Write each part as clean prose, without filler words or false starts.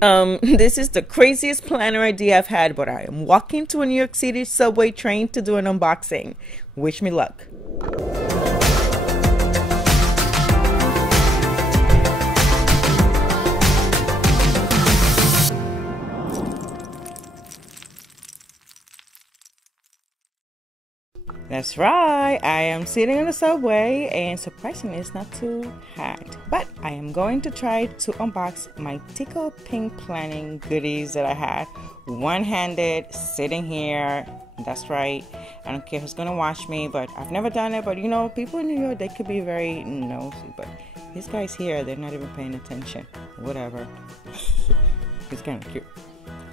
This is the craziest planner idea I've had, but I am walking to a New York City subway train to do an unboxing. Wish me luck. That's right, I am sitting on the subway and surprisingly it's not too hot. But I am going to try to unbox my Tickle Pink planning goodies that I had. One-handed, sitting here. That's right. I don't care who's gonna watch me, but I've never done it. But you know, people in New York, they could be very nosy. But these guys here, they're not even paying attention. Whatever. It's kind of cute.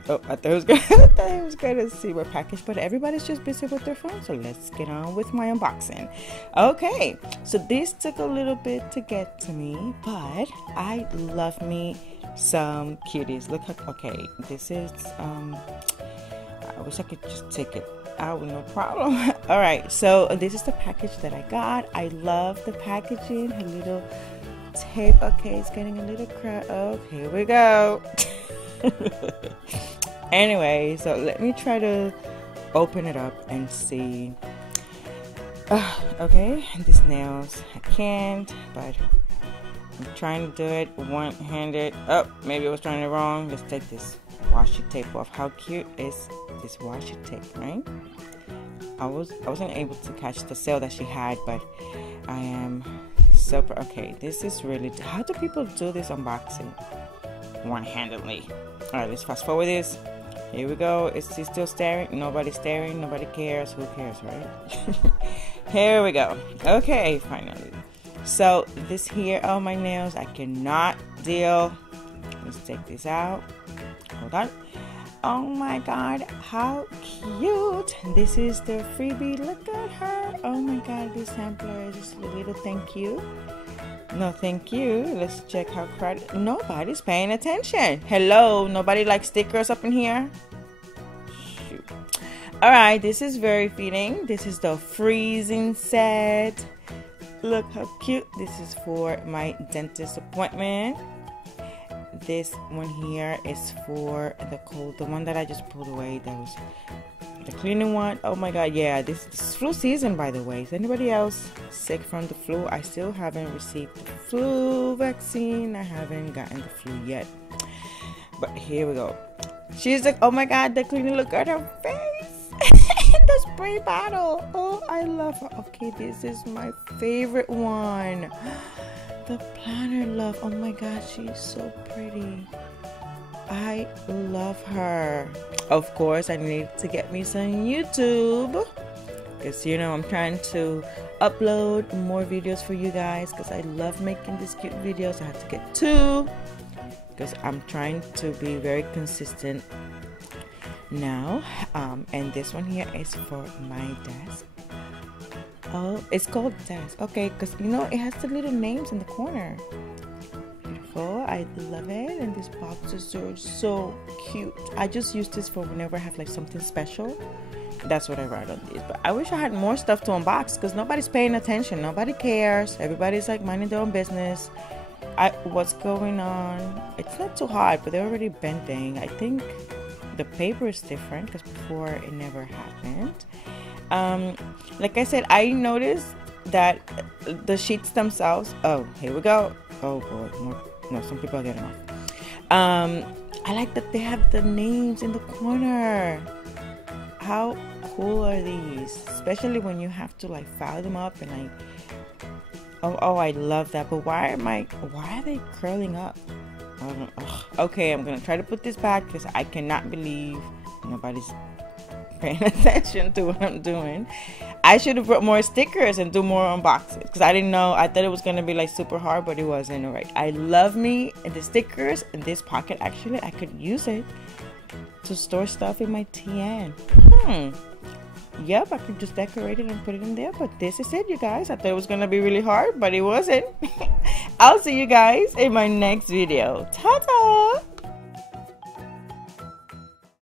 Oh, I thought I was gonna see what package, but everybody's just busy with their phone, so let's get on with my unboxing. Okay, so this took a little bit to get to me, but I love me some cuties. Look how, okay, this is, I wish I could just take it out with no problem. All right, so this is the package that I got. I love the packaging, her little tape. Okay, it's getting a little crowded. Oh, here we go. Anyway, so let me try to open it up and see. Okay, these nails, I can't, but I'm trying to do it one-handed. Oh, maybe I was trying it wrong. Let's take this washi tape off. How cute is this washi tape, right? I wasn't able to catch the sale that she had, but I am super. Okay, this is really, how do people do this unboxing one-handedly? All right, let's fast forward this. Here we go. Is he still staring? Nobody's staring. Nobody cares. Who cares, right? Here we go. Okay, finally. So this here, oh, my nails, I cannot deal. Let's take this out. Hold on. Oh my God, how cute. This is the freebie. Look at her. Oh my God, this sampler is just a little thank you. No, thank you. Let's check how crowded. Nobody's paying attention. Hello, nobody likes stickers up in here? Shoot. All right, this is very fitting. This is the freezing set. Look how cute. This is for my dentist appointment. This one here is for the cold. The one that I just pulled away, that was the cleaning one. Oh my God, yeah, this is flu season, by the way. Is anybody else sick from the flu? I still haven't received the flu vaccine. I haven't gotten the flu yet. But here we go. She's like, oh my God, the cleaning, look at her face. The spray bottle. Oh, I love her. Okay, this is my favorite one. The planner love. Oh my God, she's so pretty. I love her. Of course, I need to get me some YouTube, because you know I'm trying to upload more videos for you guys, because I love making these cute videos. I have to get 2 because I'm trying to be very consistent now. And this one here is for my desk. Oh, it's called desk. Okay, because you know it has the little names in the corner. I love it, and these boxes are so cute. I just use this for whenever I have like something special. That's what I write on these. But I wish I had more stuff to unbox, because nobody's paying attention. Nobody cares. Everybody's like minding their own business. What's going on? It's not too hot, but they're already bending. I think the paper is different, because before it never happened. Like I said, I noticed that the sheets themselves. Oh, here we go. Oh boy, more. No, some people are getting off. I like that they have the names in the corner. How cool are these? Especially when you have to like file them up and like. Oh, I love that. But why are they curling up? Okay, I'm gonna try to put this back, because I cannot believe nobody's paying attention to what I'm doing. I should have brought more stickers and do more unboxings, because I didn't know. I thought it was going to be like super hard, but it wasn't. All right, I love me and the stickers in this pocket. Actually, I could use it to store stuff in my TN. Yep, I could just decorate it and put it in there. But this is it, you guys. I thought it was going to be really hard, but it wasn't. I'll see you guys in my next video. Ta-ta!